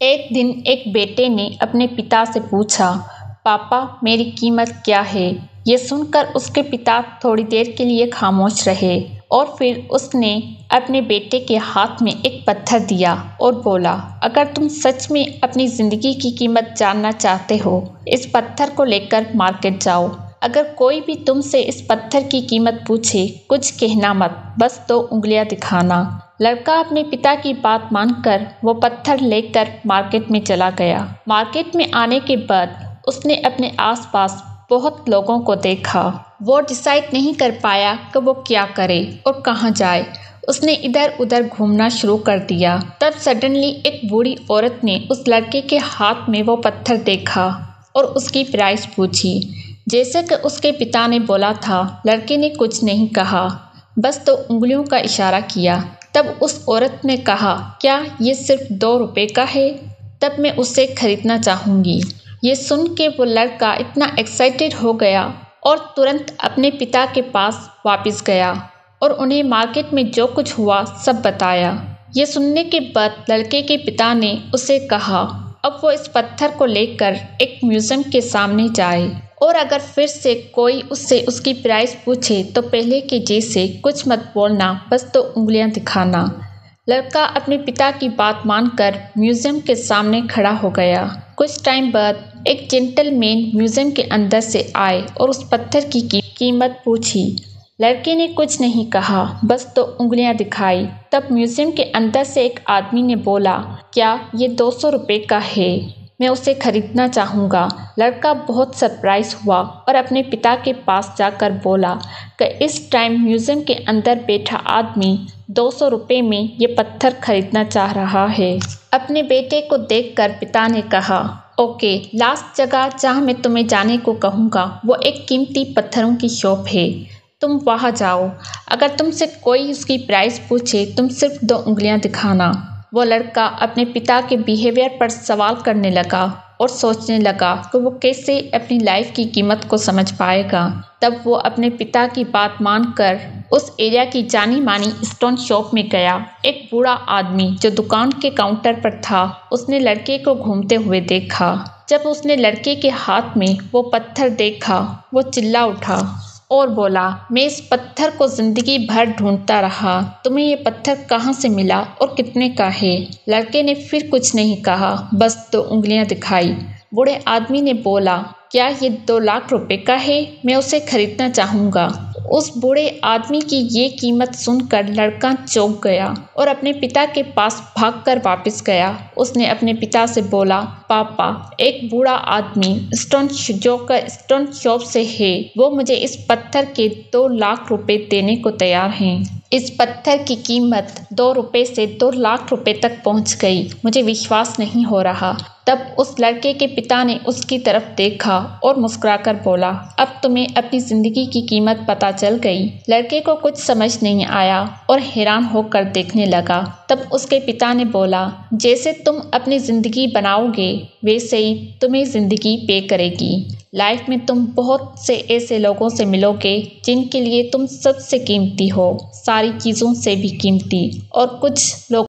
एक दिन एक बेटे ने अपने पिता से पूछा, पापा मेरी कीमत क्या है। ये सुनकर उसके पिता थोड़ी देर के लिए खामोश रहे और फिर उसने अपने बेटे के हाथ में एक पत्थर दिया और बोला, अगर तुम सच में अपनी ज़िंदगी की कीमत जानना चाहते हो, इस पत्थर को लेकर मार्केट जाओ। अगर कोई भी तुमसे इस पत्थर की कीमत पूछे, कुछ कहना मत, बस 2 उंगलियां दिखाना। लड़का अपने पिता की बात मानकर वो पत्थर लेकर मार्केट में चला गया। मार्केट में आने के बाद उसने अपने आसपास बहुत लोगों को देखा। वो डिसाइड नहीं कर पाया कि वो क्या करे और कहाँ जाए। उसने इधर उधर घूमना शुरू कर दिया। तब सडनली एक बूढ़ी औरत ने उस लड़के के हाथ में वो पत्थर देखा और उसकी प्राइस पूछी। जैसे कि उसके पिता ने बोला था, लड़के ने कुछ नहीं कहा, बस 2 उंगलियों का इशारा किया। तब उस औरत ने कहा, क्या ये सिर्फ 2 रुपए का है? तब मैं उसे खरीदना चाहूँगी। ये सुन के वो लड़का इतना एक्साइटेड हो गया और तुरंत अपने पिता के पास वापस गया और उन्हें मार्केट में जो कुछ हुआ सब बताया। ये सुनने के बाद लड़के के पिता ने उसे कहा, अब वो इस पत्थर को लेकर एक म्यूजियम के सामने जाए और अगर फिर से कोई उससे उसकी प्राइस पूछे तो पहले के जैसे कुछ मत बोलना, बस 2 उंगलियां दिखाना। लड़का अपने पिता की बात मानकर म्यूजियम के सामने खड़ा हो गया। कुछ टाइम बाद एक जेंटलमैन म्यूजियम के अंदर से आए और उस पत्थर की कीमत पूछी। लड़के ने कुछ नहीं कहा, बस 2 उंगलियां दिखाई। तब म्यूजियम के अंदर से एक आदमी ने बोला, क्या ये 200 रुपये का है? मैं उसे खरीदना चाहूँगा। लड़का बहुत सरप्राइज हुआ और अपने पिता के पास जाकर बोला कि इस टाइम म्यूजियम के अंदर बैठा आदमी 200 रुपये में ये पत्थर खरीदना चाह रहा है। अपने बेटे को देखकर पिता ने कहा, ओके, लास्ट जगह जहाँ मैं तुम्हें जाने को कहूँगा वो एक कीमती पत्थरों की शॉप है, तुम वहाँ जाओ। अगर तुमसे कोई उसकी प्राइस पूछे तुम सिर्फ 2 उंगलियां दिखाना। वो लड़का अपने पिता के बिहेवियर पर सवाल करने लगा और सोचने लगा कि वो कैसे अपनी लाइफ की कीमत को समझ पाएगा। तब वो अपने पिता की बात मानकर उस एरिया की जानी मानी स्टोन शॉप में गया। एक बूढ़ा आदमी जो दुकान के काउंटर पर था, उसने लड़के को घूमते हुए देखा। जब उसने लड़के के हाथ में वो पत्थर देखा, वो चिल्ला उठा और बोला, मैं इस पत्थर को जिंदगी भर ढूंढता रहा, तुम्हें ये पत्थर कहाँ से मिला और कितने का है? लड़के ने फिर कुछ नहीं कहा, बस 2 उंगलियां दिखाई। बूढ़े आदमी ने बोला, क्या ये 2 लाख रुपए का है? मैं उसे खरीदना चाहूँगा। उस बूढ़े आदमी की ये कीमत सुनकर लड़का चौंक गया और अपने पिता के पास भागकर वापस गया। उसने अपने पिता से बोला, पापा, एक बूढ़ा आदमी स्टोन शॉप से है, वो मुझे इस पत्थर के 2 लाख रुपए देने को तैयार हैं। इस पत्थर की कीमत 2 रुपए से 2 लाख रुपए तक पहुंच गई। मुझे विश्वास नहीं हो रहा। तब उस लड़के के पिता ने उसकी तरफ देखा और मुस्कुराकर बोला, अब तुम्हें अपनी जिंदगी की कीमत पता चल गई। लड़के को कुछ समझ नहीं आया और हैरान होकर देखने लगा। तब उसके पिता ने बोला, जैसे तुम अपनी जिंदगी बनाओगे वैसे ही तुम्हें जिंदगी पे करेगी। लाइफ में तुम बहुत से ऐसे लोगों से मिलोगे जिनके लिए तुम सबसे कीमती हो, सारी चीज़ों से भी कीमती। और कुछ लोग